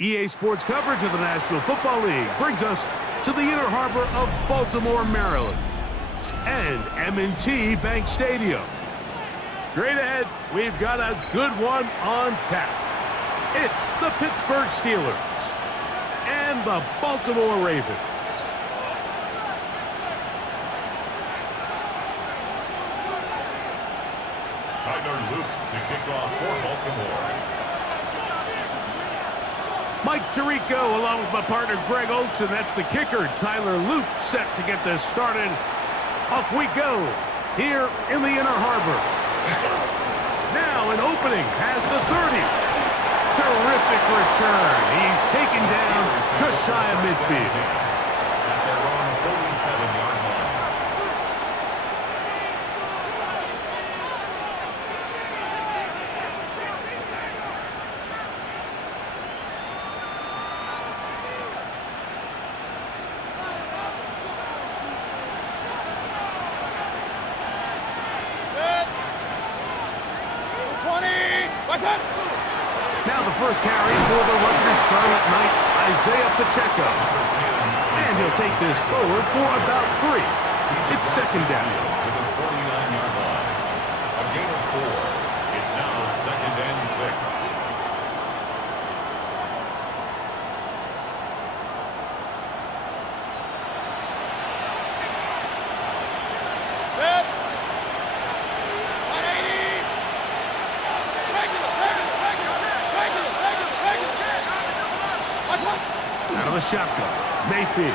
EA Sports coverage of the National Football League brings us to the Inner Harbor of Baltimore, Maryland, and M&T Bank Stadium. Straight ahead, we've got a good one on tap. It's the Pittsburgh Steelers and the Baltimore Ravens. To kick off for Baltimore. Mike Tirico along with my partner Greg Olson. That's the kicker. Tyler Loop set to get this started. Off we go here in the Inner Harbor. Now an opening has the 30. Terrific return. He's taken down just shy of midfield. At their own 47-yard line. Now the first carry for the Rutgers Scarlet Knight, Isaiah Pacheco. And he'll take this forward for about 3. It's second down. To the 49-yard line. A gain of 4. It's now second and 6. Out of the shotgun, Mayfield.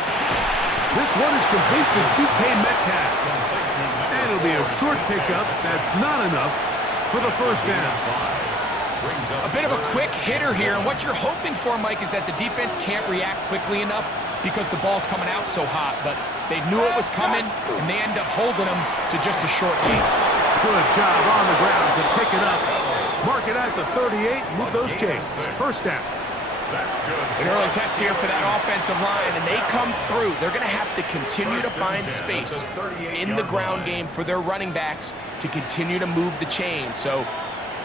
This one is complete to DK Metcalf. And it'll be a short pickup. That's not enough for the first down. A bit of a quick hitter here, and what you're hoping for, Mike, is that the defense can't react quickly enough because the ball's coming out so hot. But they knew it was coming, and they end up holding them to just a short gain. Good job on the ground to pick it up. Mark it at the 38, move those chains. First down. That's good. An early test here for that offensive line, and they come through. They're going to have to continue to find space in the ground game for their running backs to continue to move the chain. So,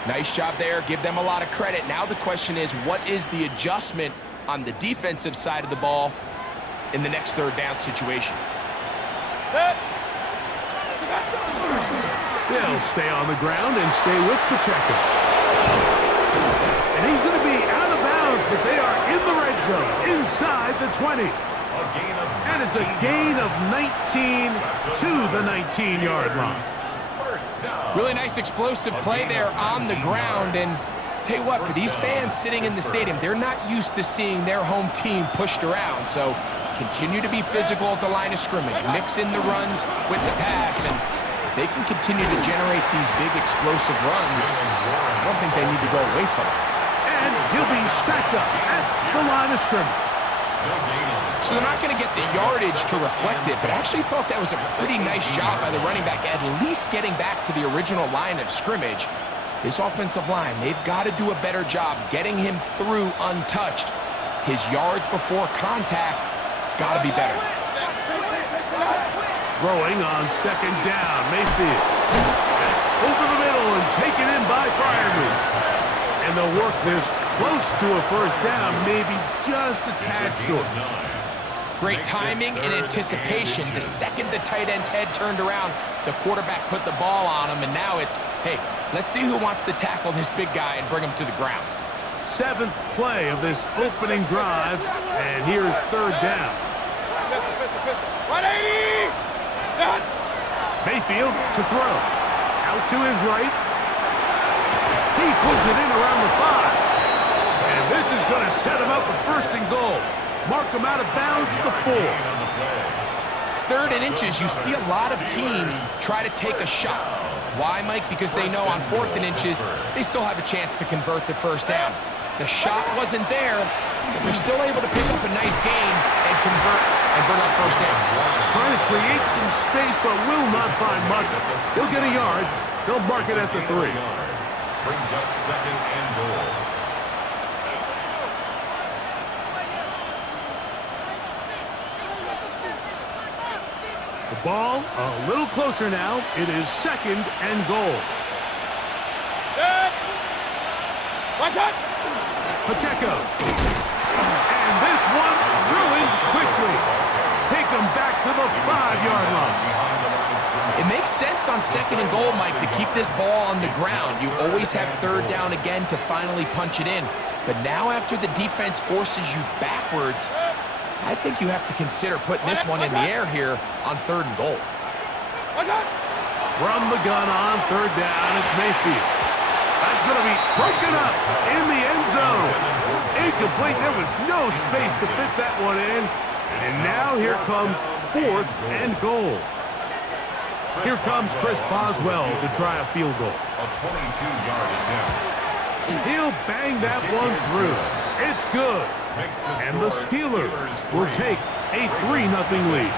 nice job there. Give them a lot of credit. Now the question is, what is the adjustment on the defensive side of the ball in the next third down situation? They'll stay on the ground and stay with Pacheco. And he's going to be out of bounds, but they are in the red zone, inside the 20. And it's a gain of 19 to the 19-yard line. Really nice explosive play there on the ground. And tell you what, for these fans sitting in the stadium, they're not used to seeing their home team pushed around. So continue to be physical at the line of scrimmage. Mix in the runs with the pass. And if they can continue to generate these big explosive runs, I don't think they need to go away from it. And he'll be stacked up at the line of scrimmage. So they're not going to get the yardage to reflect it, but I actually thought that was a pretty nice job by the running back, at least getting back to the original line of scrimmage. This offensive line, they've got to do a better job getting him through untouched. His yards before contact got to be better. Throwing on second down, Mayfield. Over the middle and taken in by Freiermuth. And they'll work this close to a first down, maybe just a tad short. Great timing and anticipation. The second the tight end's head turned around, the quarterback put the ball on him, and now it's, hey, let's see who wants to tackle this big guy and bring him to the ground. 7th play of this opening drive, and here's third down. Mayfield to throw. Out to his right. He pulls it in around the 5. And this is going to set him up with first and goal. Mark him out of bounds at the 4. 3rd and inches, you see a lot of teams try to take a shot. Why, Mike? Because they know on 4th and inches, they still have a chance to convert the first down. The shot wasn't there, but they're still able to pick up a nice gain and convert and bring up first down. Trying to create some space, but will not find much. He'll get a yard. They'll mark it at the 3. Brings up second and goal. The ball a little closer now. It is second and goal. Pacheco. And this one ruined quickly. Take them back to the 5-yard line. It makes sense on 2nd and goal, Mike, to keep this ball on the ground. You always have 3rd down again to finally punch it in. But now after the defense forces you backwards, I think you have to consider putting this one in the air here on 3rd and goal. From the gun on 3rd down, it's Mayfield. That's going to be broken up in the end zone. Incomplete. There was no space to fit that one in. And now here comes 4th and goal. Here comes Chris Boswell to try a field goal. A 22-yard attempt. He'll bang that one through. It's good. And the Steelers will take a 3-0 lead.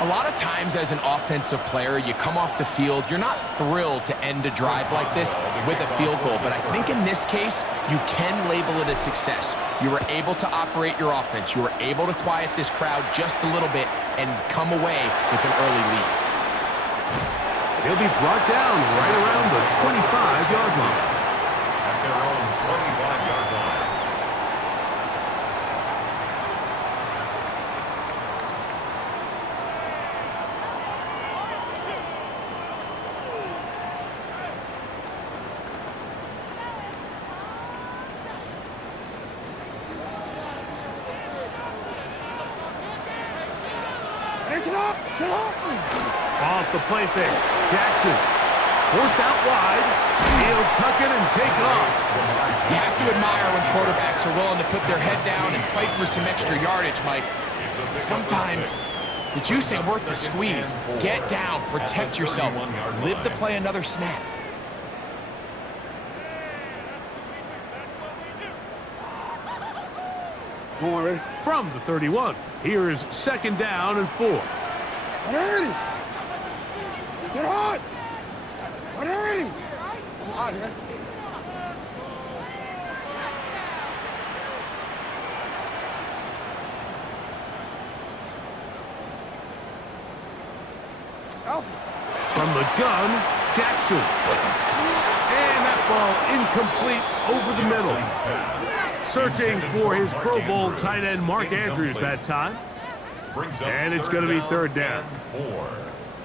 A lot of times as an offensive player, you come off the field, you're not thrilled to end a drive like this with a field goal. But I think in this case, you can label it a success. You were able to operate your offense. You were able to quiet this crowd just a little bit and come away with an early lead. He'll be brought down right around the 25-yard line. At their own 25-yard line. Off the play fake. Jackson forced out wide. He'll tuck it and take off. You have to admire when quarterbacks are willing to put their head down and fight for some extra yardage, Mike. Sometimes the juice ain't worth the squeeze. Get down, protect yourself, live to play another snap. From the 31, here is 2nd down and 4. Get hot! From the gun, Jackson. And that ball incomplete over the middle. Searching for his Pro Bowl tight end Mark Andrews that time. And it's going to be 3rd down.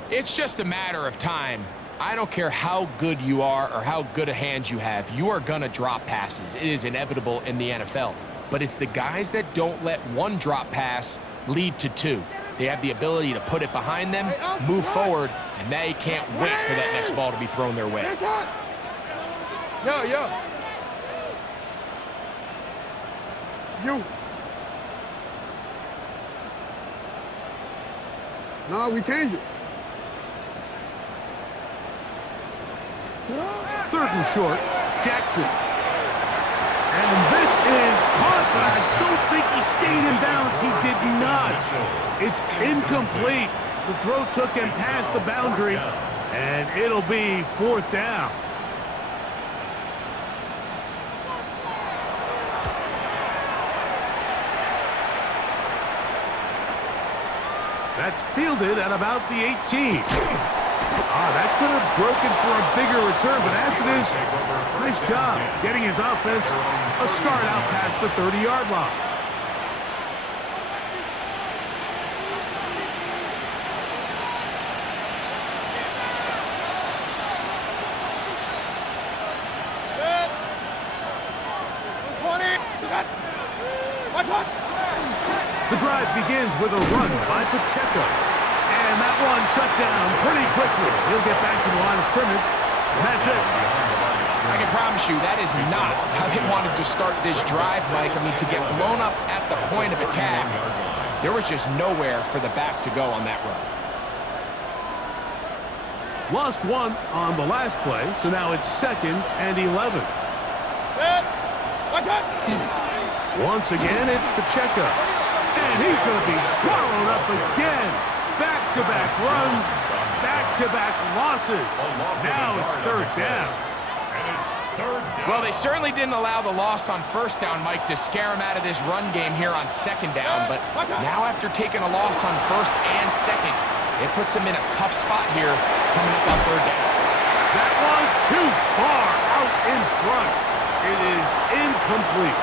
It's just a matter of time. I don't care how good you are or how good a hand you have. You are going to drop passes. It is inevitable in the NFL. But it's the guys that don't let one drop pass lead to 2. They have the ability to put it behind them, move forward, and they can't wait for that next ball to be thrown their way. Yo. You. No, we changed it. 3rd and short, Jackson. And this is caught, but I don't think he stayed in bounds. He did not. It's incomplete. The throw took him past the boundary, and it'll be 4th down. That's fielded at about the 18. That could have broken for a bigger return, but as it is, nice job getting his offense a start out past the 30-yard line. The drive begins with a run by Pacheco. And that one shut down pretty quickly. He'll get back to the line of scrimmage, and that's it. I can promise you that is not how they wanted to start this drive, Mike. I mean, to get blown up at the point of attack, there was just nowhere for the back to go on that run. Lost one on the last play, so now it's 2nd and 11. Once again, it's Pacheco. And he's going to be swallowed up again. Back-to-back runs, back-to-back losses. Now it's 3rd down. Well, they certainly didn't allow the loss on 1st down, Mike, to scare him out of this run game here on 2nd down. But now after taking a loss on 1st and 2nd, it puts him in a tough spot here coming up on 3rd down. That one too far out in front. It is incomplete.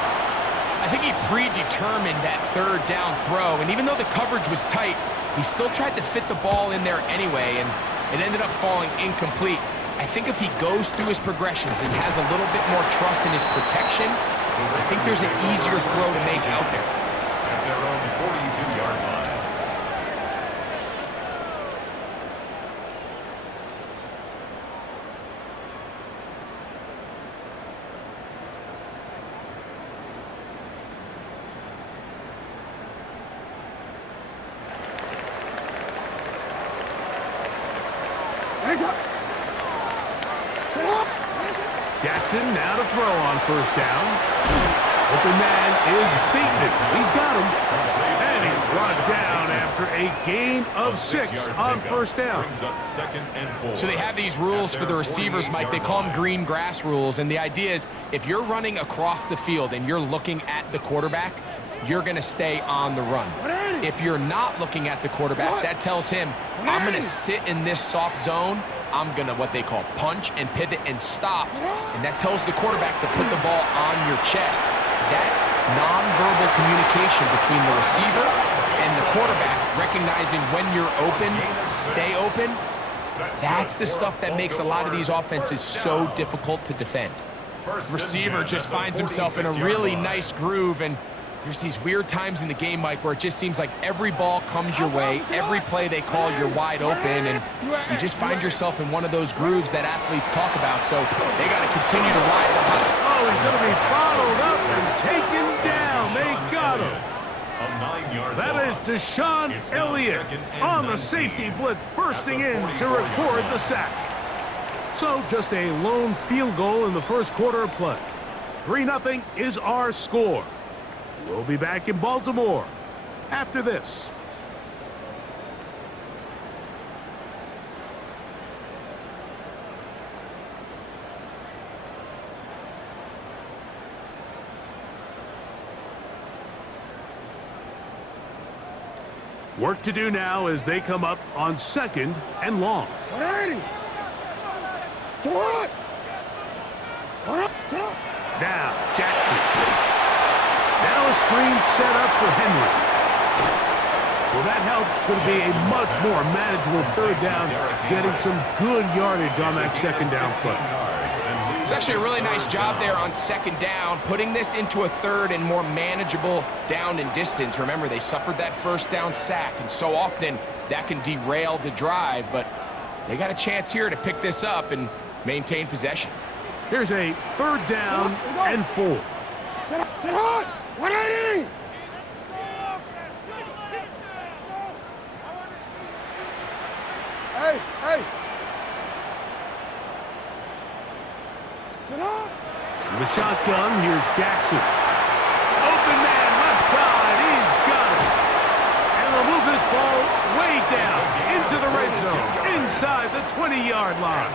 I think he predetermined that third down throw, and even though the coverage was tight, he still tried to fit the ball in there anyway, and it ended up falling incomplete. I think if he goes through his progressions and has a little bit more trust in his protection, I think there's an easier throw to make out there. At their own 42-yard line. Jackson now to throw on first down. Open man is beaten it. He's got him. And he's brought down after a gain of 6 on first down. So they have these rules for the receivers, Mike. They call them green grass rules. And the idea is if you're running across the field and you're looking at the quarterback, you're going to stay on the run. If you're not looking at the quarterback, that tells him, I'm going to sit in this soft zone. I'm going to what they call punch and pivot and stop. And that tells the quarterback to put the ball on your chest. That nonverbal communication between the receiver and the quarterback, recognizing when you're open, stay open, that's the stuff that makes a lot of these offenses so difficult to defend. Receiver just finds himself in a really nice groove, and there's these weird times in the game, Mike, where it just seems like every ball comes your way, every play they call, you're wide open, and you just find yourself in one of those grooves that athletes talk about. So they got to continue to ride the hot. Oh, he's going to be bottled up and taken down. They got him. That is Deshaun Elliott on the safety blitz, bursting in to record the sack. So just a lone field goal in the first quarter of play. 3-0 is our score. We'll be back in Baltimore after this. Work to do now as they come up on 2nd and long. Now, Jackson. Now a screen set up for Henry. Well, that helps. It's going to be a much more manageable third down, getting some good yardage on that second down play. It's actually a really nice job there on second down, putting this into a third and more manageable down and distance. Remember, they suffered that first down sack, and so often that can derail the drive, but they got a chance here to pick this up and maintain possession. Here's a third down and 4. 180! Hey, hey! In the shotgun, here's Jackson. Open man, left side, he's got it. And they'll move this ball way down into the red zone, inside the 20-yard line.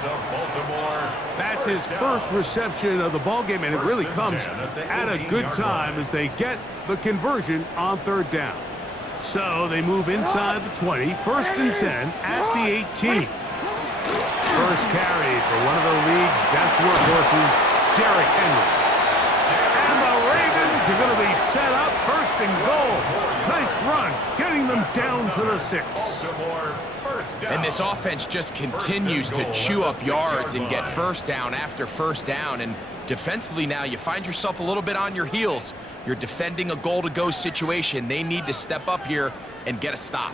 That's his first reception of the ball game, and it really comes at a good time as they get the conversion on third down. So they move inside the 20, 1st and 10 at the 18. First carry for one of the league's best workhorses, Derrick Henry. And the Ravens are going to be set up 1st and goal. Nice run, getting them down to the 6. And this offense just continues to chew up yards and get first down after first down. And defensively now, you find yourself a little bit on your heels. You're defending a goal-to-go situation. They need to step up here and get a stop.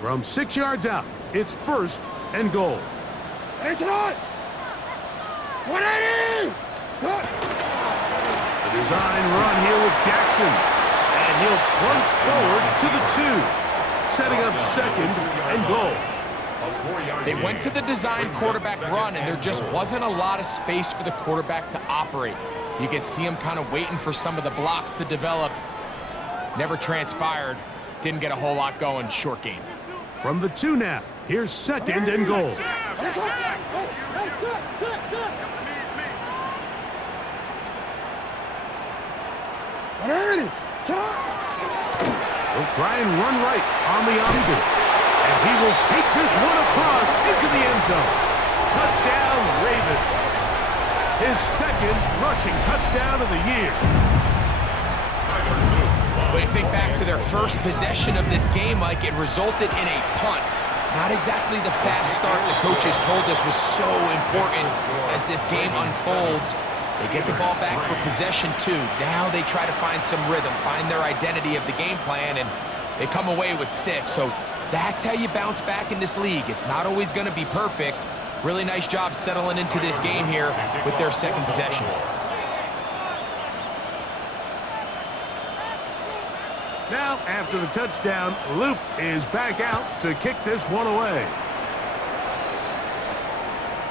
From 6 yards out, it's 1st and goal. It's not! 180! The design run here with Jackson. And he'll plunge forward to the 2, setting up 2nd and goal. They went to the design quarterback run, and there just wasn't a lot of space for the quarterback to operate. You could see him kind of waiting for some of the blocks to develop. Never transpired. Didn't get a whole lot going. Short game. From the 2 now, here's 2nd and goal. They'll try and run right on the option. And He will take this one across into the end zone. Touchdown, Ravens. His second rushing touchdown of the year. When you think back to their first possession of this game, Mike, it resulted in a punt. Not exactly the fast start the coaches told us was so important as this game unfolds. They get the ball back for possession two. Now they try to find some rhythm, find their identity of the game plan, and they come away with 6. So that's how you bounce back in this league. It's not always going to be perfect. Really nice job settling into this game here with their second possession. Now, after the touchdown, Loop is back out to kick this one away.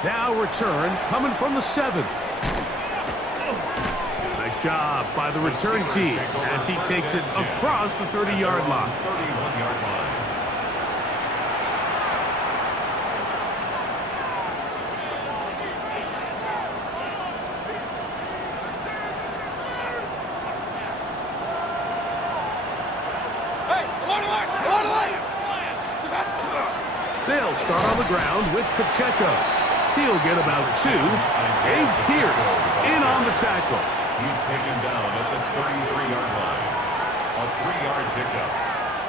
Now return coming from the 7. Nice job by the return team as he takes it across the 30-yard line. 31-yard line. They'll start on the ground with Pacheco. He'll get about 2. James Pierce in on the tackle. He's taken down at the 33-yard line. A 3-yard pickup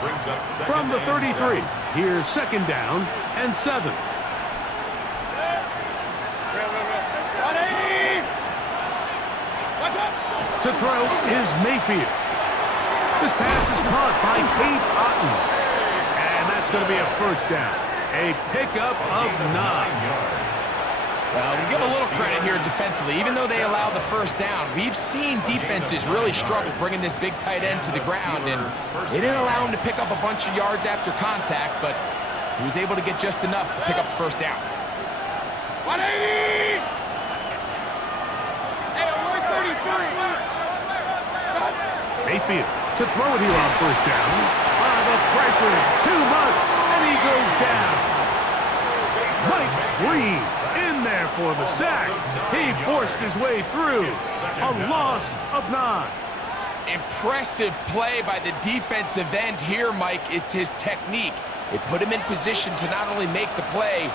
brings up second From the 33, and 7. here's second down and 7. To throw is Mayfield. This pass is caught by Kate Otten. And that's going to be a first down. A pickup of 9. Well, we give a little credit here defensively. Even though they allow the first down, we've seen defenses really struggle bringing this big tight end to the ground, and they didn't allow him to pick up a bunch of yards after contact, but he was able to get just enough to pick up the first down. 180! Mayfield to throw it here on first down. The pressure, too much, and he goes down. Mike Green in there for the sack. He forced his way through. A loss of 9. Impressive play by the defensive end here, Mike. It's his technique. It put him in position to not only make the play,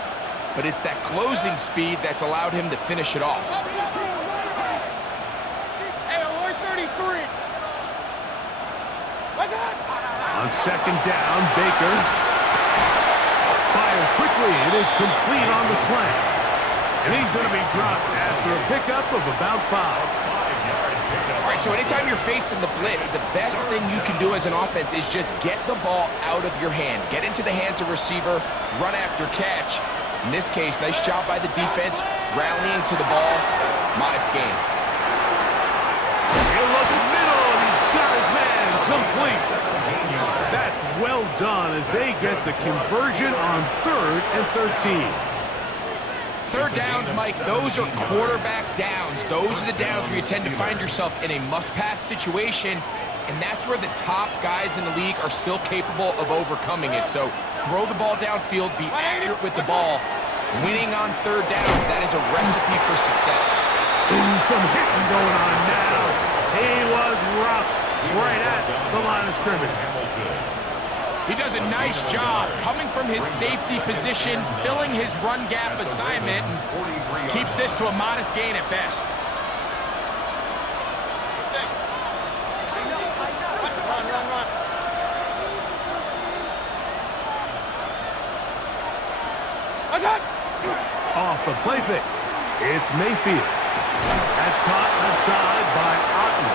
but it's that closing speed that's allowed him to finish it off. On second down, Baker fires quickly. It is complete on the slant. And he's going to be dropped after a pickup of about 5. All right, so anytime you're facing the blitz, the best thing you can do as an offense is just get the ball out of your hand. Get into the hands of receiver, run after catch. In this case, nice job by the defense, rallying to the ball. Modest gain. He looks middle, and he's got his man complete. That's well done as they get the conversion on 3rd and 13. Third downs, Mike, those are quarterback downs. Those are the downs where you tend to find yourself in a must-pass situation, and that's where the top guys in the league are still capable of overcoming it. So throw the ball downfield, be accurate with the ball. Winning on third downs, that is a recipe for success. Ooh, some hitting going on now. He was rocked right at the line of scrimmage. He does a nice job coming from his safety position, filling his run gap assignment, and keeps this to a modest gain at best. Off the play fake, it's Mayfield. That's caught left side by Otten.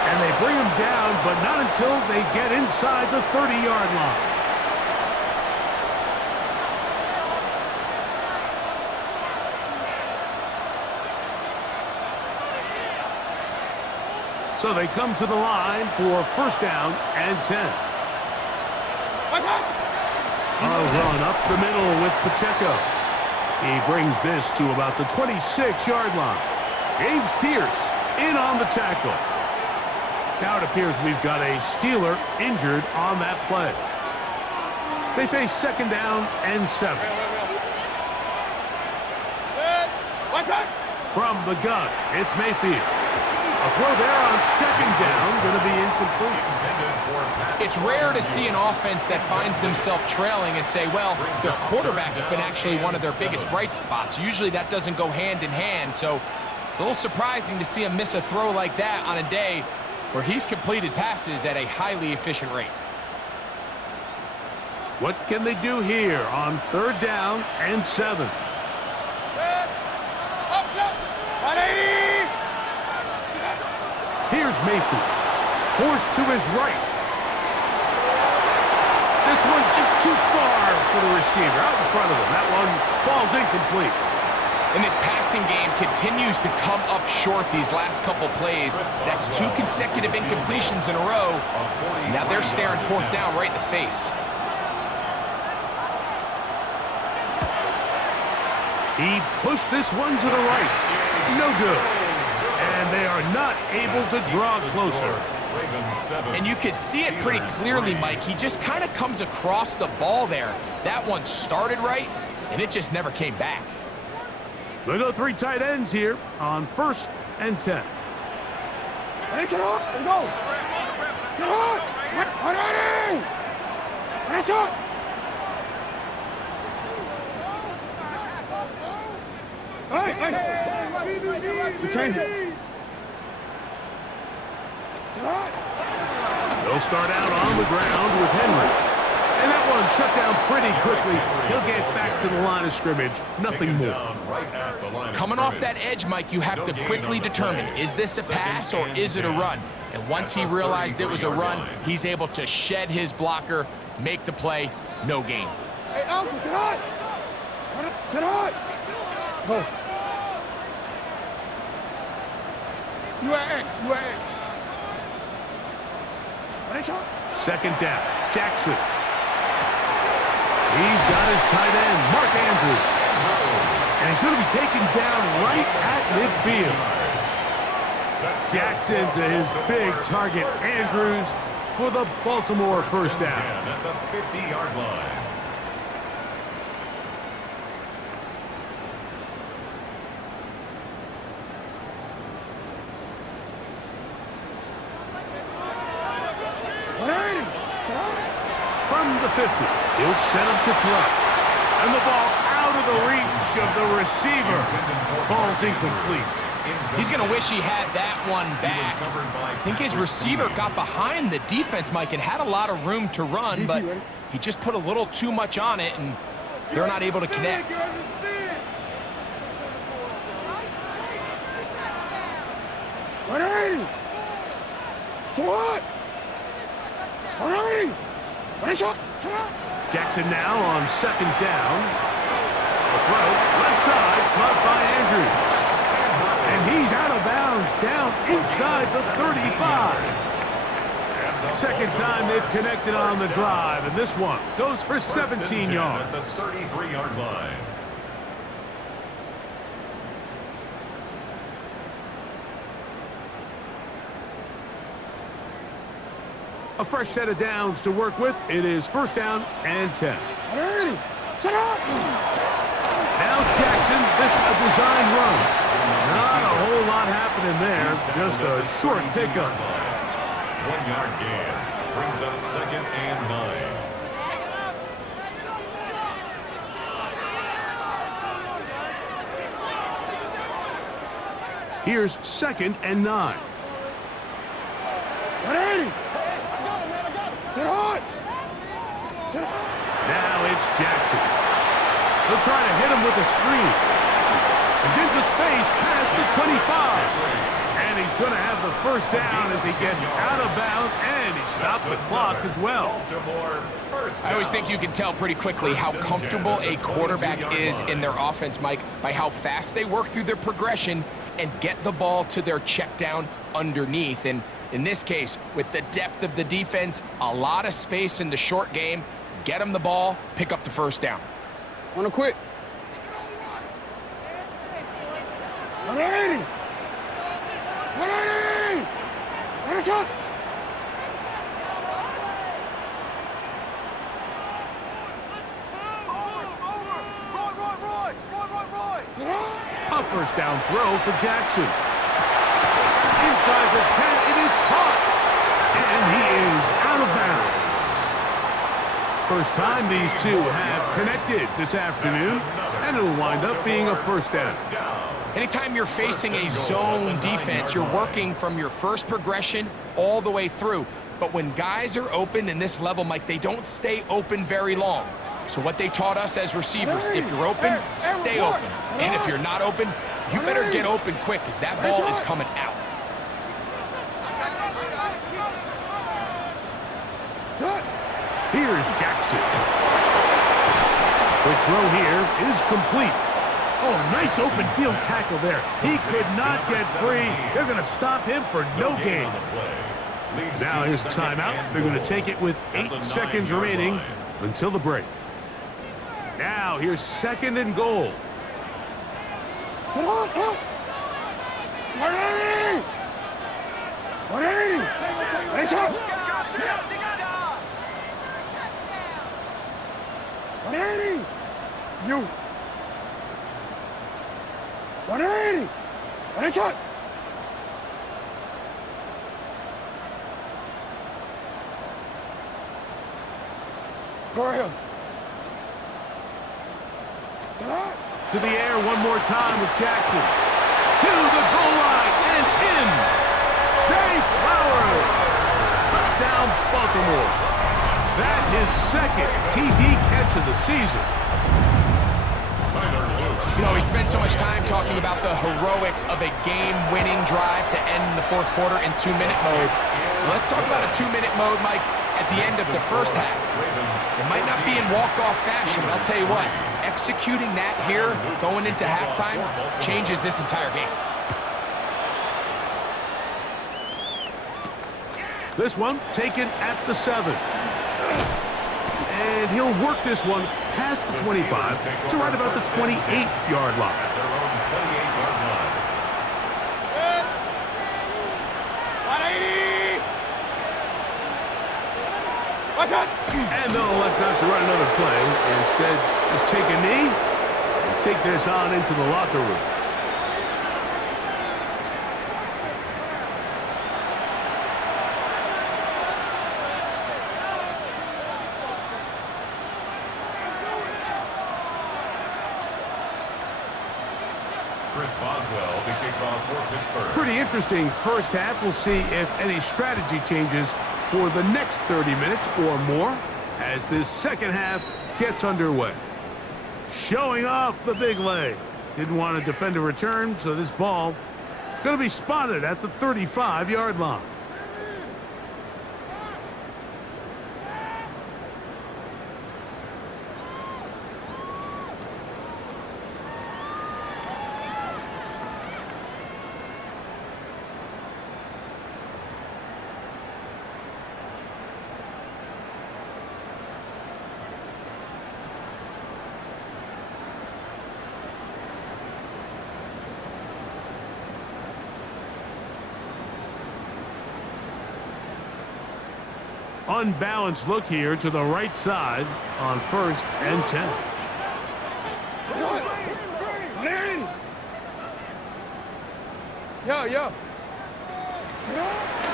And they bring him down, but not until they get inside the 30-yard line. So they come to the line for first down and 10. A run up the middle with Pacheco. He brings this to about the 26-yard line. James Pierce in on the tackle. Now it appears we've got a Steeler injured on that play. They face second down and 7. From the gun, it's Mayfield. A throw there on second down, going to be incomplete. It's rare to see an offense that finds themselves trailing and say, well, their quarterback's been actually one of their biggest bright spots. Usually that doesn't go hand in hand, so it's a little surprising to see him miss a throw like that on a day where he's completed passes at a highly efficient rate. What can they do here on third down and 7? Here's Mayfield, forced to his right. This one just too far for the receiver, out in front of him. That one falls incomplete. And this passing game continues to come up short these last couple plays. That's 2 consecutive incompletions in a row. Now they're staring fourth down right in the face. He pushed this one to the right. No good. And they are not able to draw closer. And you can see it pretty clearly, Mike. He just kind of comes across the ball there. That one started right, and it just never came back. They go 3 tight ends here on 1st and 10. Hey, sit up. Let's go. Sit up. Ready. Finish up. Hey. We change it. They'll start out on the ground with Henry. And that one shut down pretty quickly. He'll get back to the line of scrimmage. Nothing more. Coming off that edge, Mike, you have to quickly determine, is this a pass or is it a run? And once he realized it was a run, he's able to shed his blocker, make the play, no gain. Hey, Alpha, sit hot. Sit hot. Go. You are X. Second down. Jackson. He's got his tight end, Mark Andrews. And he's going to be taken down right at midfield. Jackson to his big target, Andrews, for the Baltimore first down. At the 50-yard line. From the 50, he'll send him to throw. And the ball out of the reach of the receiver. Ball's incomplete. He's going to wish he had that one back. I think his receiver got behind the defense, Mike, and had a lot of room to run, but he just put a little too much on it, and they're not able to connect. Ready. So what? Ready. Jackson now on second down. The throw, left side, caught by Andrews. And he's out of bounds, down inside the 35. Second time they've connected on the drive, and this one goes for 17 yards. At the 33-yard line. A fresh set of downs to work with. It is first down and 10. Ready. Sit up. Now Jackson, this a design run. Not a whole lot happening there. Just a short pickup. 1-yard gain. Brings up second and 9. Here's second and 9. Ready. Sit hot. Sit hot. Now it's Jackson. He'll try to hit him with a screen. He's into space past the 25. And he's going to have the first down as he gets out of bounds, and he stops the clock as well. I always think you can tell pretty quickly how comfortable a quarterback is in their offense, Mike, by how fast they work through their progression and get the ball to their check down underneath. And in this case, with the depth of the defense, a lot of space in the short game, get them the ball, pick up the first down. On a quick. Ready. Ready. Ready, shot. A first down throw for Jackson. inside the 10. It is caught. And he is out of bounds. First time these two have connected this afternoon, and it'll wind up being a first down. Anytime you're facing a zone defense, you're working from your first progression all the way through. But when guys are open in this level, Mike, they don't stay open very long. So what they taught us as receivers, if you're open, stay open. And if you're not open, you better get open quick because that ball is coming out. Here's Jackson. The throw here is complete. Oh, nice open field tackle there. He could not get free. They're going to stop him for no gain. Now here's a timeout. They're going to take it with 8 seconds remaining until the break. Now here's 2nd and goal. You. 180. One shot. Go ahead. To the air one more time with Jackson. To the goal line and in. Jay Flowers. Touchdown, Baltimore. That is 2nd TD catch of the season. You know, we spent so much time talking about the heroics of a game-winning drive to end the 4th quarter in 2-minute mode. Let's talk about a 2-minute mode, Mike, at the end of the first half. It might not be in walk-off fashion, but I'll tell you what, executing that here, going into halftime, changes this entire game. This one taken at the 7. And he'll work this one past the 25 to right about the 28-yard line. And they'll elect not to run another play. Instead, just take a knee and take this on into the locker room. Pretty interesting first half. We'll see if any strategy changes for the next 30 minutes or more as this second half gets underway. Showing off the big leg. Didn't want to defend a return, so this ball going to be spotted at the 35-yard line. Unbalanced look here to the right side on 1st and 10. Yo.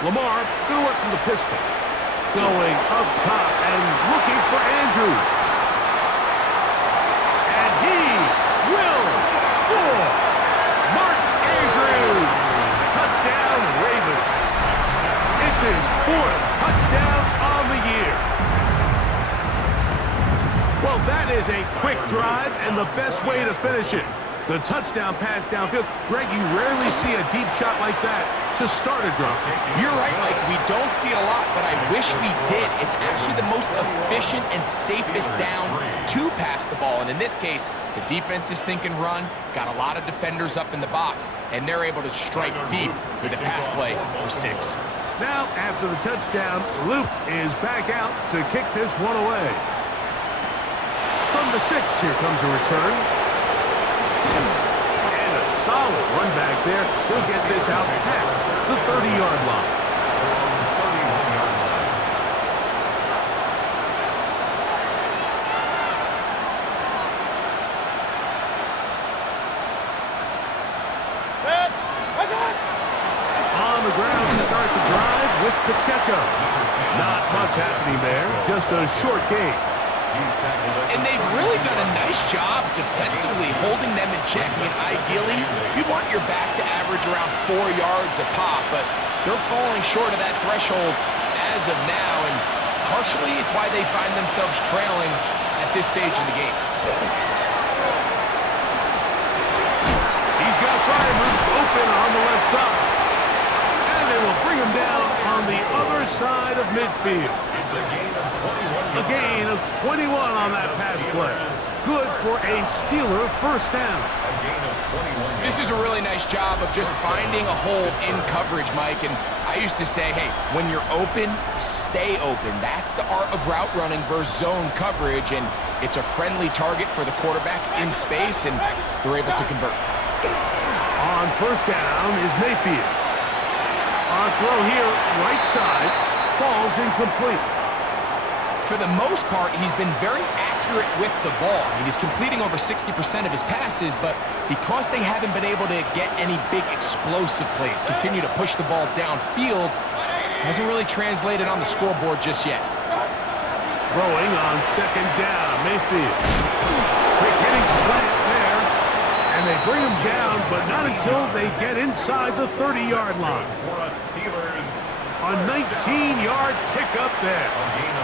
Lamar going to work from the pistol. Going up top and looking for Andrews. And he will score. Mark Andrews. Touchdown, Ravens. It's his 4th touchdown on the year. Well, that is a quick drive and the best way to finish it. The touchdown pass downfield. Greg, you rarely see a deep shot like that to start a drive. You're right, Mike. We don't see it a lot, but I wish we did. It's actually the most efficient and safest down to pass the ball. And in this case, the defense is thinking run, got a lot of defenders up in the box, and they're able to strike deep with a pass play for 6. Now, after the touchdown, Luke is back out to kick this one away. From the 6, here comes a return. And a solid run back there. He'll get this out past the 30-yard line. On the ground to start the drive with Pacheco. Not much happening there, just a short gain. And they've really done a nice job defensively holding them in check. I mean, ideally, you want your back to average around 4 yards a pop, but they're falling short of that threshold as of now, and partially it's why they find themselves trailing at this stage in the game. He's got Fireman open on the left side. And they will bring him down on the other side of midfield. It's a gain of 21. A gain of 21 on that pass play. Good for a Steeler first down. A gain of 21. This is a really nice job of just finding a hole in coverage, Mike. And I used to say, hey, when you're open, stay open. That's the art of route running versus zone coverage. And it's a friendly target for the quarterback in space, and they're able to convert. On first down is Mayfield. On throw here, right side, falls incomplete. For the most part, he's been very accurate with the ball. I mean, he's completing over 60% of his passes, but because they haven't been able to get any big explosive plays, continue to push the ball downfield, hasn't really translated on the scoreboard just yet. Throwing on second down, Mayfield. Quick hitting slant there, and they bring him down, but not until they get inside the 30-yard line. For a Steelers. A 19-yard pickup there.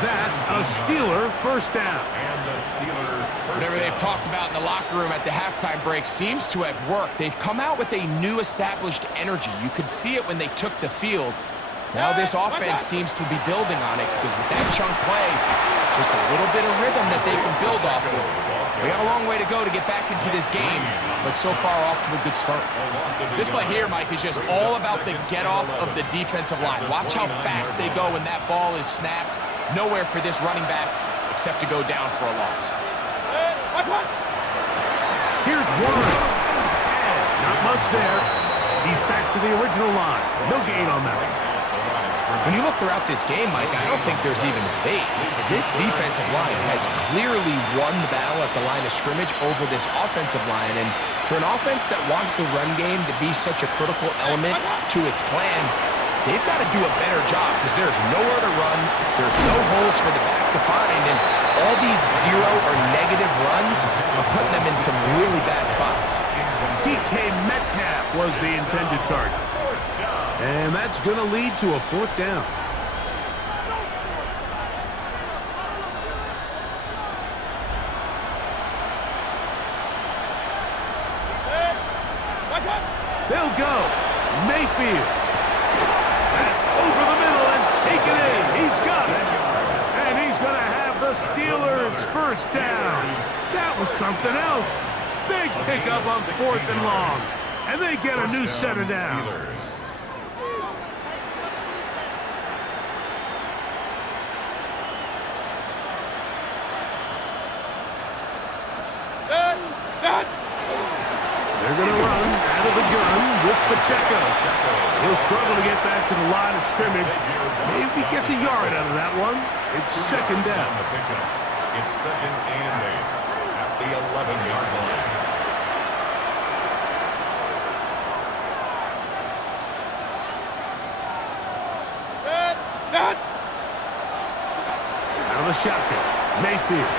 That's a Steeler first down. And the Steeler first Whatever they've talked about in the locker room at the halftime break seems to have worked. They've come out with a new established energy. You could see it when they took the field. Now this offense seems to be building on it because with that chunk play, just a little bit of rhythm that they can build off of. We got a long way to go to get back into this game, but so far off to a good start. This play here, Mike, is just all about the get-off of the defensive line. Watch how fast they go when that ball is snapped. Nowhere for this running back except to go down for a loss. Here's Warren. And not much there. He's back to the original line. No gain on that one. When you look throughout this game, Mike, I don't think there's even a debate. This defensive line has clearly won the battle at the line of scrimmage over this offensive line. And for an offense that wants the run game to be such a critical element to its plan, they've got to do a better job because there's nowhere to run, there's no holes for the back to find, and all these zero or negative runs are putting them in some really bad spots. DK Metcalf was the intended target. And that's going to lead to a fourth down. They'll go. Mayfield. That's over the middle and taken in. He's got it. And he's going to have the Steelers first down. That was something else. Big pickup on fourth and long. And they get a new set of downs. They're going to run out of the gun with Pacheco. He'll struggle to get back to the line of scrimmage. Maybe he gets a yard out of that one. It's second down. It's second and 8 at the 11-yard line. Out of the shotgun. Mayfield.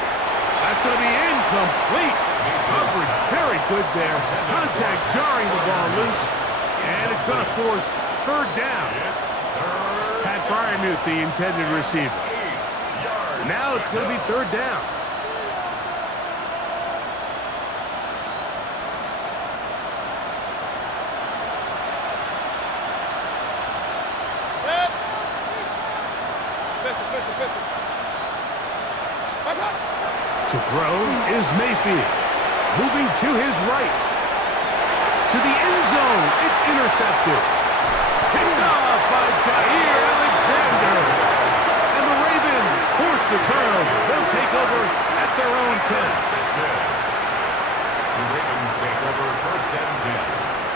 That's going to be incomplete. Coverage very good there. Contact jarring the ball loose. And it's going to force third down. Pat Fryermuth, the intended receiver. Now it's going to be third down. To throw is Mayfield. Moving to his right. To the end zone. It's intercepted. Picked off by Jair Alexander. And the Ravens force the turnover. They'll take over at their own 10. The Ravens take over first and 10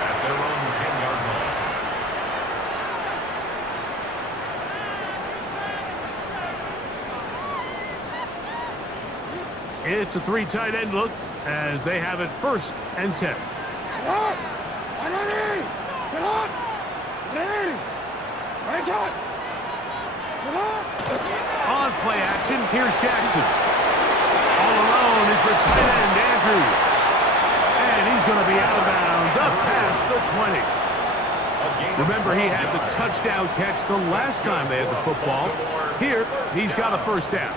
at their own 10-yard line. It's a three tight end look as they have it first and 10. On play action, here's Jackson. All alone is the tight end, Andrews. And he's going to be out of bounds, up past the 20. Remember, he had the touchdown catch the last time they had the football. Here, he's got a first down.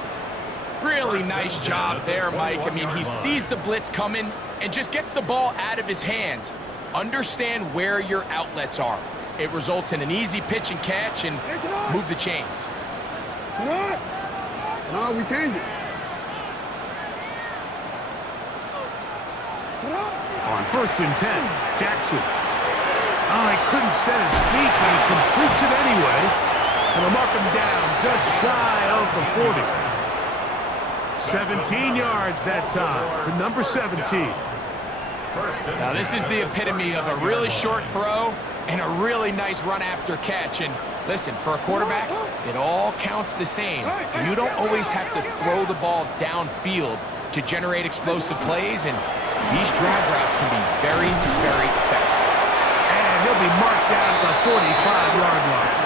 Really nice job there, Mike. I mean, he sees the blitz coming and just gets the ball out of his hands. Understand where your outlets are. It results in an easy pitch and catch and move the chains. No, we changed it. On 1st and 10, Jackson. Oh, he couldn't set his feet, but he completes it anyway. And they'll mark him down just shy of the 40. 17 yards that time to number 17. Now, this is the epitome of a really short throw and a really nice run after catch. And listen, for a quarterback, it all counts the same. You don't always have to throw the ball downfield to generate explosive plays, and these drag routes can be very, very effective. And he'll be marked down at the 45-yard line.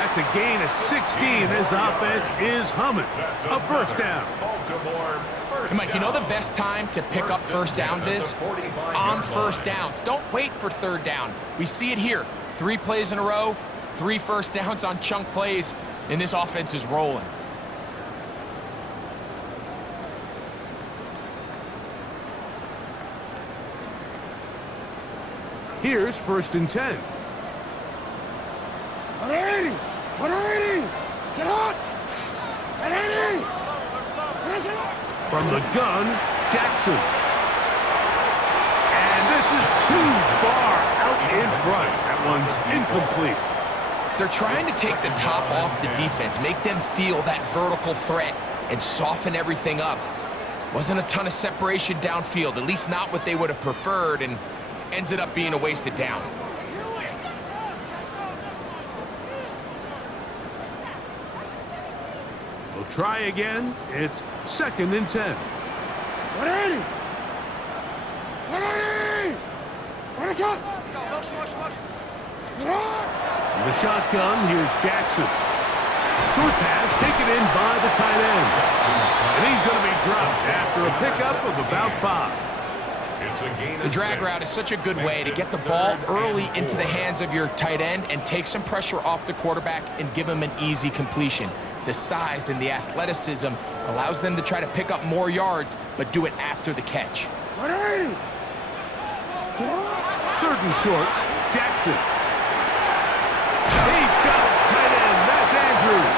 That's a gain of 16. This offense is humming. A first down. Hey, Mike, you know the best time to pick up first downs is? On first downs. Don't wait for third down. We see it here. 3 plays in a row, 3 first downs on chunk plays, and this offense is rolling. Here's 1st and 10. 180! 180! Sit hot! 180! From the gun, Jackson. And this is too far out in front. That one's incomplete. They're trying to take the top off the defense, make them feel that vertical threat, and soften everything up. Wasn't a ton of separation downfield, at least not what they would have preferred, and ends it up being a wasted down. We'll try again. It's 2nd and 10. 180! 180! What a shot! From the shotgun, here's Jackson. Short pass taken in by the tight end. And he's going to be dropped after a pickup of about 5. The drag route is such a good way to get the ball early into the hands of your tight end and take some pressure off the quarterback and give him an easy completion. The size and the athleticism allows them to try to pick up more yards, but do it after the catch. 180! 3rd and short, Jackson. He's got his tight end. That's Andrews.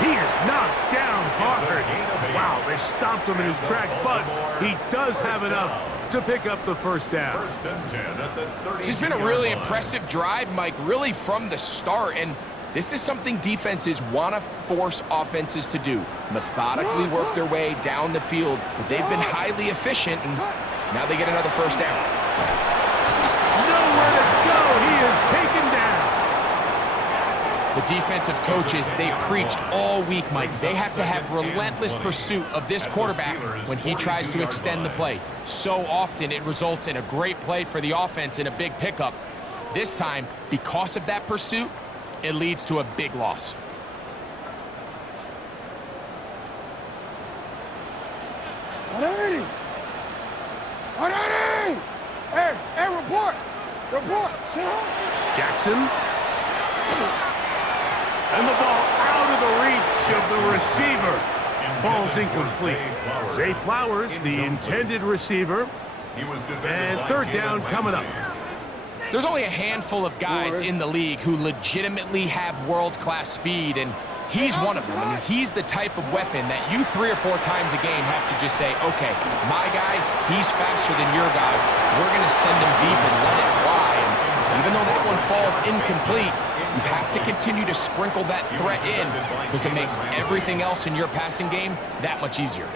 He is knocked down hard. Wow, they stopped him in his tracks, but he does have enough to pick up the first down. This has been a really impressive drive, Mike, really from the start, and this is something defenses want to force offenses to do. Methodically work their way down the field, but they've been highly efficient, and now they get another first down. Nowhere to go. He is taken down. The defensive coaches, they preached all week, Mike. They have to have relentless pursuit of this quarterback when he tries to extend the play. So often it results in a great play for the offense and a big pickup. This time, because of that pursuit, it leads to a big loss. $180! $180! Hey, report! Report! Sit down! Jackson. And the ball out of the reach of the receiver. Falls incomplete. Zay Flowers, the intended receiver. And 3rd down coming up. There's only a handful of guys in the league who legitimately have world-class speed, and he's one of them. I mean, he's the type of weapon that you 3 or 4 times a game have to just say, okay, my guy, he's faster than your guy. We're going to send him deep and let it fly. And even though that one falls incomplete, you have to continue to sprinkle that threat in because it makes everything else in your passing game that much easier.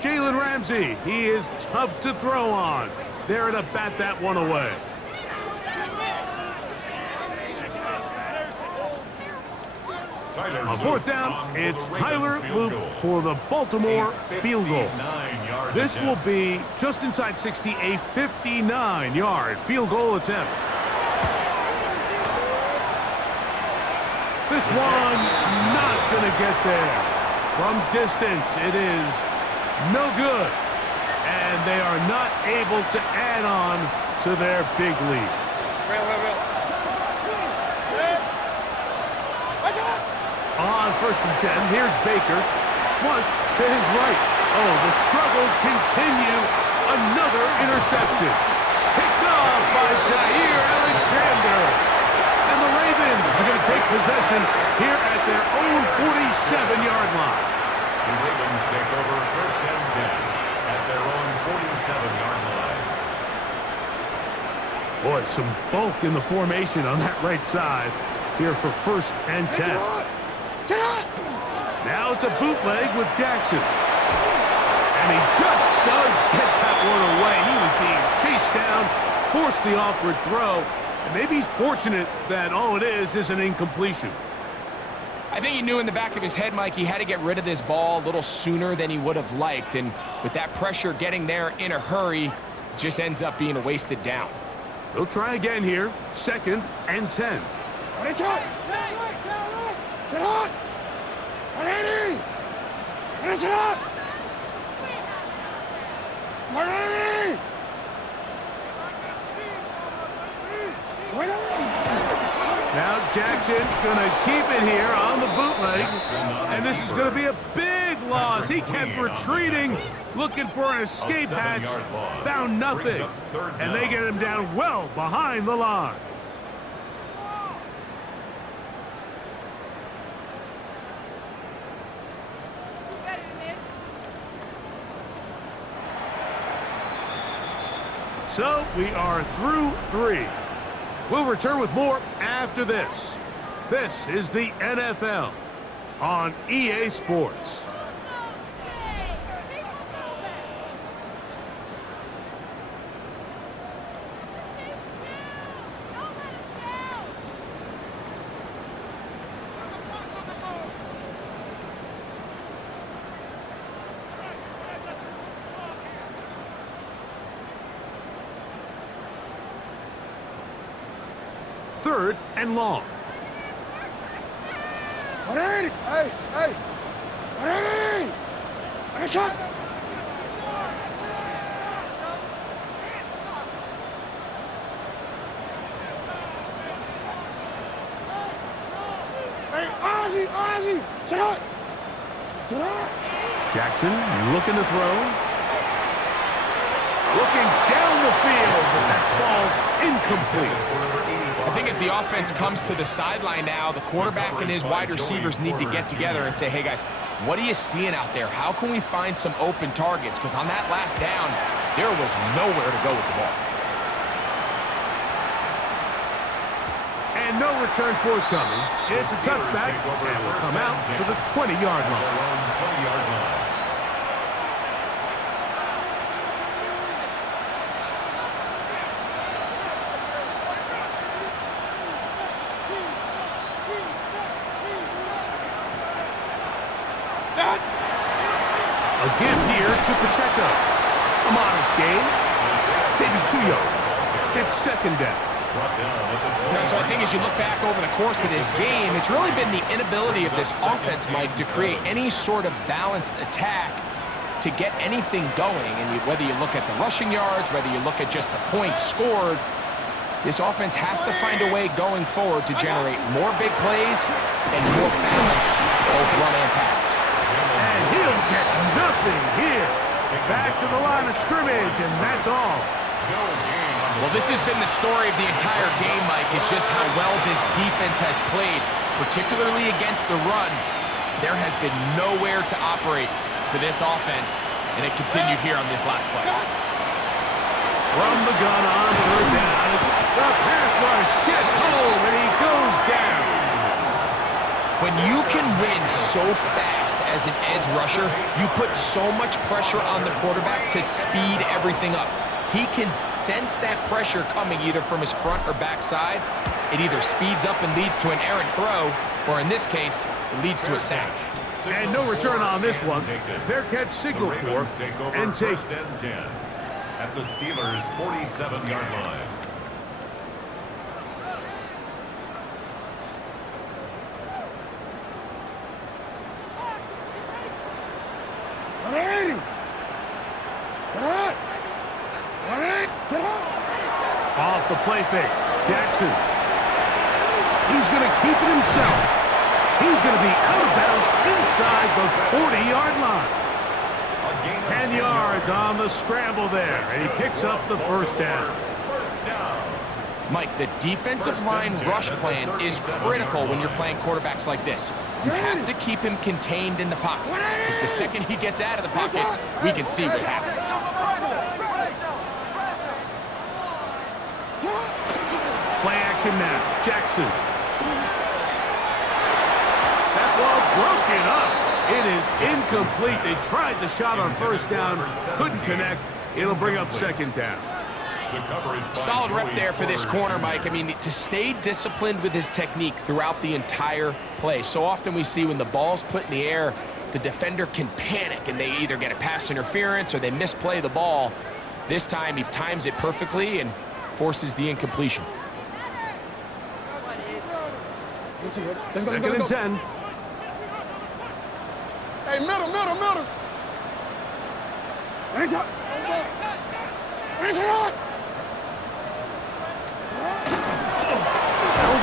Jalen Ramsey, he is tough to throw on. There to bat that one away. On 4th down, it's Tyler Loop for the Baltimore field goal. This will be just inside 60, a 59-yard field goal attempt. This one not going to get there. From distance, it is no good. And they are not able to add on to their big lead. On 1st and 10, here's Baker. Flush to his right. Oh, the struggles continue. Another interception. Picked off by Jair Alexander. And the Ravens are going to take possession here at their own 47-yard line. The Ravens take over 1st and 10 at their own 47-yard line. Boy, some bulk in the formation on that right side here for 1st and 10. Now it's a bootleg with Jackson. And he just does get that one away. He was being chased down, forced the awkward throw. And maybe he's fortunate that all it is an incompletion. I think he knew in the back of his head, Mike, he had to get rid of this ball a little sooner than he would have liked. And with that pressure getting there in a hurry, it just ends up being a wasted down. They'll try again here. 2nd and 10. Now Jackson gonna keep it here on the bootleg, and this is gonna be a big loss. He kept retreating, looking for an escape hatch, found nothing, and they get him down well behind the line. So we are through 3. We'll return with more after this. This is the NFL on EA Sports. Third and long. Shot. Ozzy, sit out. Jackson looking to throw. Looking down the field, but that ball's incomplete. I think as the offense comes to the sideline now, the quarterback and his wide receivers need to get together and say, hey, guys, what are you seeing out there? How can we find some open targets? Because on that last down, there was nowhere to go with the ball. And no return forthcoming. It's a touchback, and will come out to the 20-yard line. A give here to Pacheco. A modest gain. Maybe 2 yards. It's 2nd down. Yeah, so I think as you look back over the course of this game, it's really been the inability of this offense, Mike, to create any sort of balanced attack to get anything going. And whether you look at the rushing yards, whether you look at just the points scored, this offense has to find a way going forward to generate more big plays and more balance, both run and pass. And he'll get nothing here. Back to the line of scrimmage, and that's all. Well, this has been the story of the entire game, Mike, is just how well this defense has played, particularly against the run. There has been nowhere to operate for this offense, and it continued here on this last play. From the gun on 3rd down, the pass rush gets home, and he goes down. When you can win so fast as an edge rusher, you put so much pressure on the quarterback to speed everything up. He can sense that pressure coming either from his front or back side. It either speeds up and leads to an errant throw, or in this case, it leads to a sack. And no return on this one. Fair catch signal for and take 1st and 10 at the Steelers' 47-yard line. the play fake. Jackson. He's going to keep it himself. He's going to be out of bounds inside the 40-yard line. 10 yards on the scramble there, and he picks up the first down. Mike, the defensive line rush plan is critical when you're playing quarterbacks like this. You have to keep him contained in the pocket, because the second he gets out of the pocket, we can see what happens. Play action now. Jackson. That ball broken up. It is incomplete. They tried the shot on first down, couldn't connect. It'll bring up second down. Solid rep there for this corner, Mike. I mean, to stay disciplined with his technique throughout the entire play. So often we see when the ball's put in the air, the defender can panic, and they either get a pass interference or they misplay the ball. This time, he times it perfectly and forces the incompletion. Second and 10. Hey, middle. They'll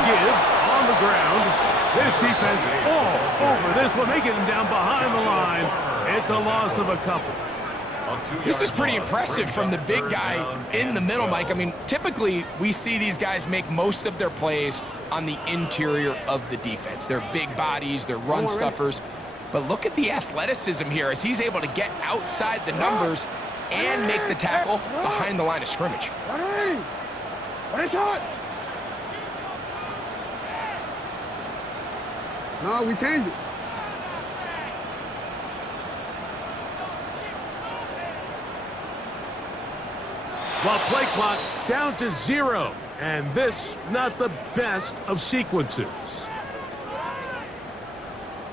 give on the ground. This defense all over this one. They get him down behind the line. It's a loss of a couple. This is pretty impressive from the big guy in the middle, Mike. I mean, typically we see these guys make most of their plays on the interior of the defense. They're big bodies, they're run stuffers. But look at the athleticism here as he's able to get outside the numbers and make the tackle behind the line of scrimmage. What a shot! No, we changed it. While play clock down to 0, and this not the best of sequences.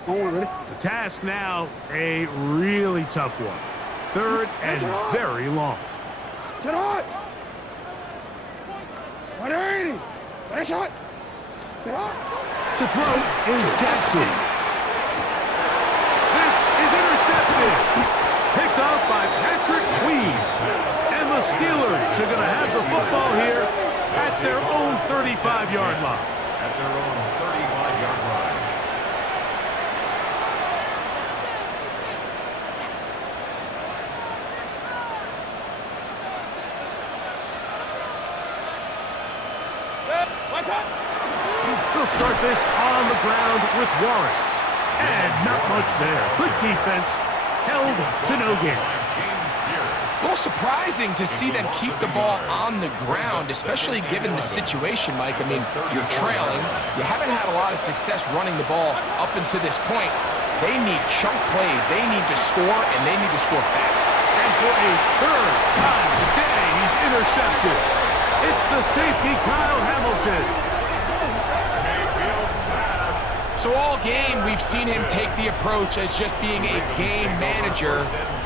Ready? The task now a really tough one. Third and very long. Sit hot! 180! What a shot! Sit hot! To throw is Jackson. This is intercepted. Picked off by Patrick Weed. And the Steelers are going to have the football here at their own 35-yard line. At their own 35-yard line. They'll start this on the ground with Warren. And not much there. Good defense. Held to no gain. A little surprising to see them keep the ball on the ground, especially given the situation, Mike. I mean, you're trailing. You haven't had a lot of success running the ball up until this point. They need chunk plays. They need to score, and they need to score fast. And for a third time today, he's intercepted. It's the safety, Kyle Hamilton. So all game, we've seen him take the approach as just being a game manager.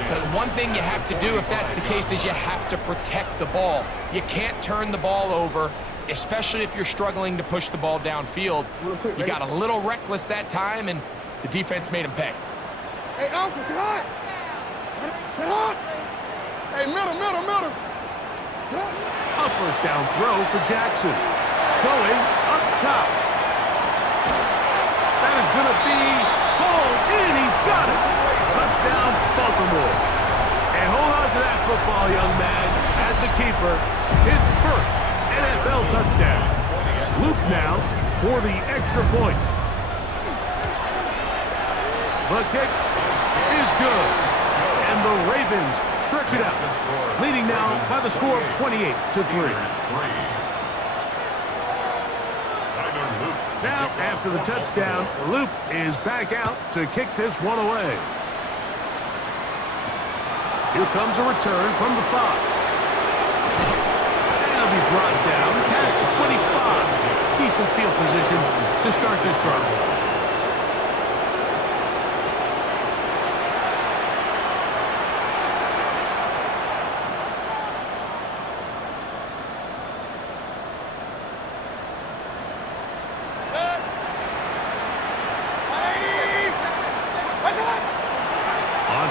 But one thing you have to do, if that's the case, is you have to protect the ball. You can't turn the ball over, especially if you're struggling to push the ball downfield. You got a little reckless that time, and the defense made him pay. Hey, Alpha, sit hot! Sit hot! Hey, middle! A first down throw for Jackson. Going up top. That is going to be hauled in. He's got it. Touchdown, Baltimore. And hold on to that football, young man. That's a keeper. His first NFL touchdown. Luke now for the extra point. The kick is good. And the Ravens stretch it out, leading now by the score of 28-3. Now, after the touchdown, Luke is back out to kick this one away. Here comes a return from the 5. And he'll be brought down past the 25. Decent field position to start this drive.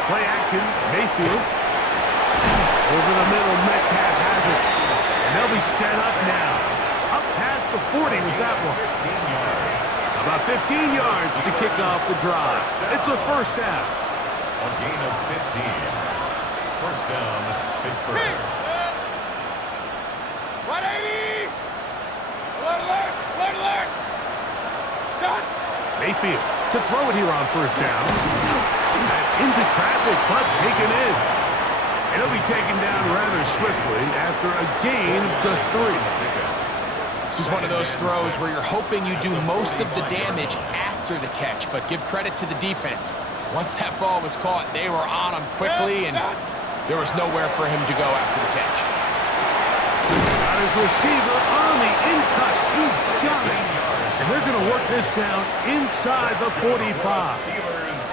Play action, Mayfield. Over the middle, Metcalf has it. And they'll be set up now. 40 with that one. 15 yards. About 15 yards to kick off the drive. It's a first down. A gain of 15. First down, Pittsburgh. 180! Alert! Alert! Alert! Done! Mayfield to throw it here on first down. That's into traffic, but taken in. It'll be taken down rather swiftly after a gain of just 3. This is one of those throws where you're hoping you do most of the damage after the catch, but give credit to the defense. Once that ball was caught, they were on him quickly, and there was nowhere for him to go after the catch. Got his receiver on the in-cut. He's got it. And they're going to work this down inside the 45. Steelers,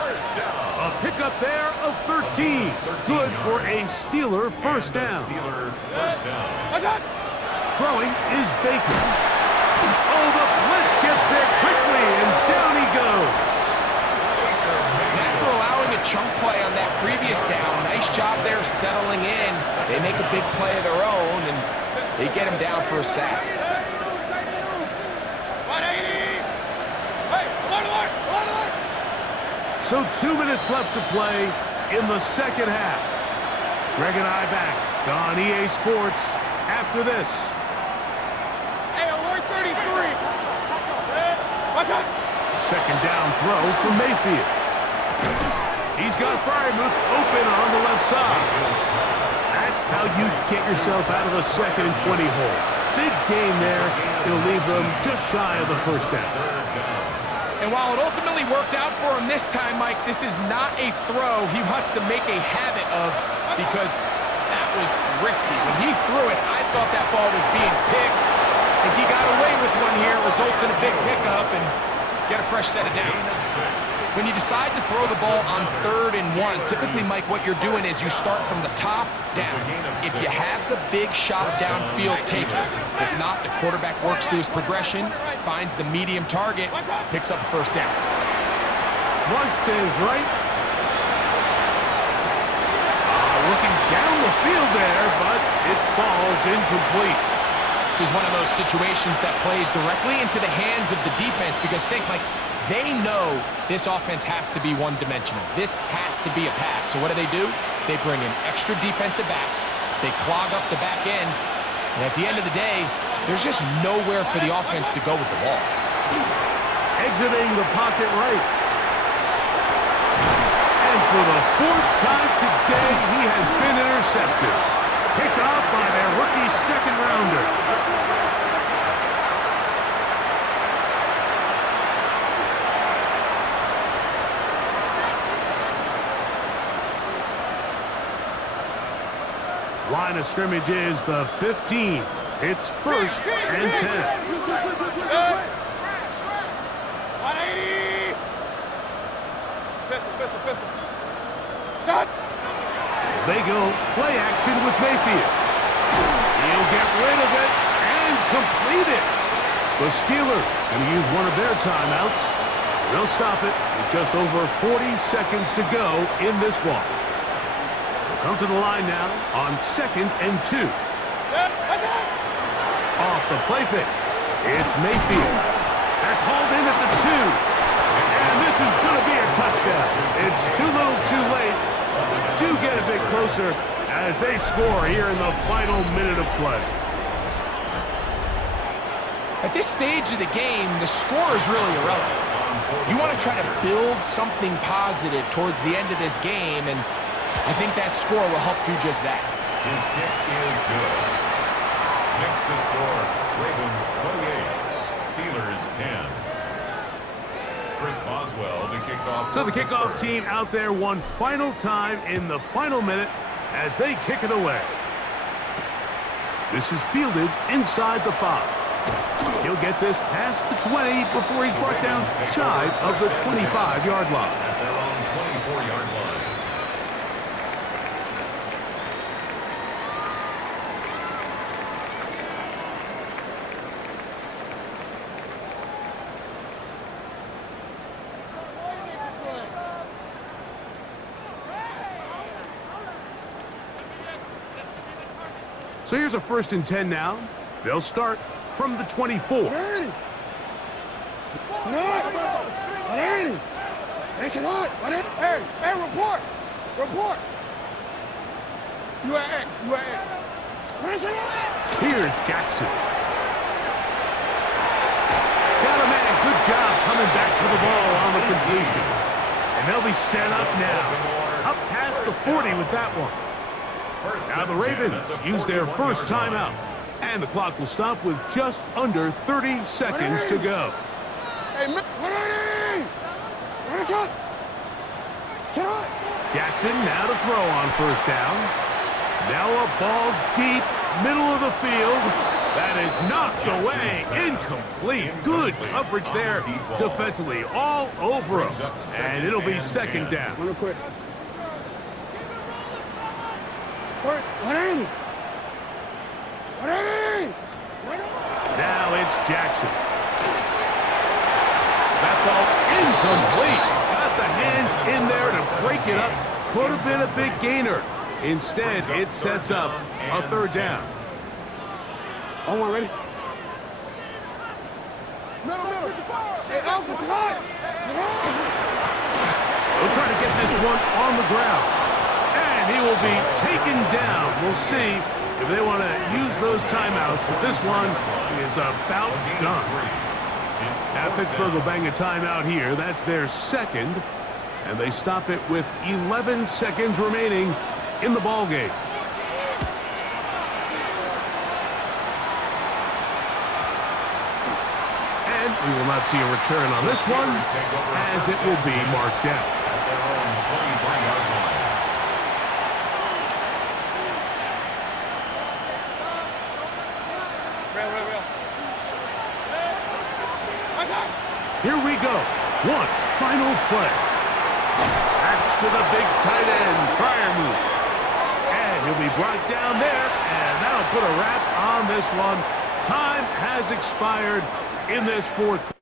first down. A pickup there of 13. Good for a Steeler first down. Steeler, first down. Throwing is Baker. Oh, the blitz gets there quickly, and down he goes. After allowing a chunk play on that previous down, nice job there settling in. They make a big play of their own, and they get him down for a sack. 180! Hey, alert, alert, alert, alert! So 2 minutes left to play in the second half. Greg and I back on EA Sports after this. Hey, alert 33! What's up? Second down throw for Mayfield. He's got Frymouth open on the left side. That's how you get yourself out of a 2nd and 20 hole. Big gain there. He'll leave them just shy of the first down. And while it ultimately worked out for him this time, Mike, this is not a throw he wants to make a habit of, because that was risky. When he threw it, I thought that ball was being picked. And he got away with one here, results in a big pickup and get a fresh set of downs. When you decide to throw the ball on 3rd and 1, typically, Mike, what you're doing is you start from the top down. If you have the big shot downfield, take it. If not, the quarterback works through his progression, finds the medium target, picks up the first down. Flush to his right. Looking down the field there, but it falls incomplete. This is one of those situations that plays directly into the hands of the defense, because think, Mike, they know this offense has to be one-dimensional. This has to be a pass. So what do? They bring in extra defensive backs. They clog up the back end. And at the end of the day, there's just nowhere for the offense to go with the ball. Exiting the pocket right. And for the 4th time today, he has been intercepted. Picked off by their rookie second-rounder. Line of scrimmage is the 15. It's 1st and 10. 180! Pistol. Stop! They go play action with Mayfield. He'll get rid of it and complete it. The Steelers going to use one of their timeouts. They'll stop it with just over 40 seconds to go in this one. Come to the line now on 2nd and 2. Off the play fake. It's Mayfield. That's hauled in at the 2. And this is going to be a touchdown. It's too little too late. Do get a bit closer as they score here in the final minute of play. At this stage of the game, the score is really irrelevant. You want to try to build something positive towards the end of this game, and I think that score will help do just that. His kick is good. Next to score, Ravens 28, Steelers 10. Chris Boswell, the kickoff. So the kickoff team out there one final time in the final minute as they kick it away. This is fielded inside the 5. He'll get this past the 20 before he's brought down shy of the 25-yard line. At their own 24-yard line. So here's a 1st and 10 now. They'll start from the 24. Hey, report. Report. You at X. You at X. Here's Jackson. Got a man. Good job coming back for the ball on the completion. And they'll be set up now. Up past the 40 with that one. Now the Ravens use their first timeout. And the clock will stop with just under 30 seconds to go. Jackson now to throw on first down. Now a ball deep, middle of the field. That is knocked away, incomplete. Good coverage there defensively, all over him. And it'll be second down. Real quick. Now it's Jackson. That ball incomplete. Got the hands in there to break it up. Could have been a big gainer. Instead, it sets up a third down. On one, ready? Middle. Hey, Alpha's hot. They'll try to get this one on the ground. And he will be taken down. We'll see if they want to use those timeouts, but this one is about done. Now Pittsburgh will bang a timeout here. That's their second, and they stop it with 11 seconds remaining in the ball game. And we will not see a return on this one, as it will be marked out. At their own 23-yard line. Here we go. One final play. That's to the big tight end, Fryermuth. And he'll be brought down there, and that'll put a wrap on this one. Time has expired in this fourth.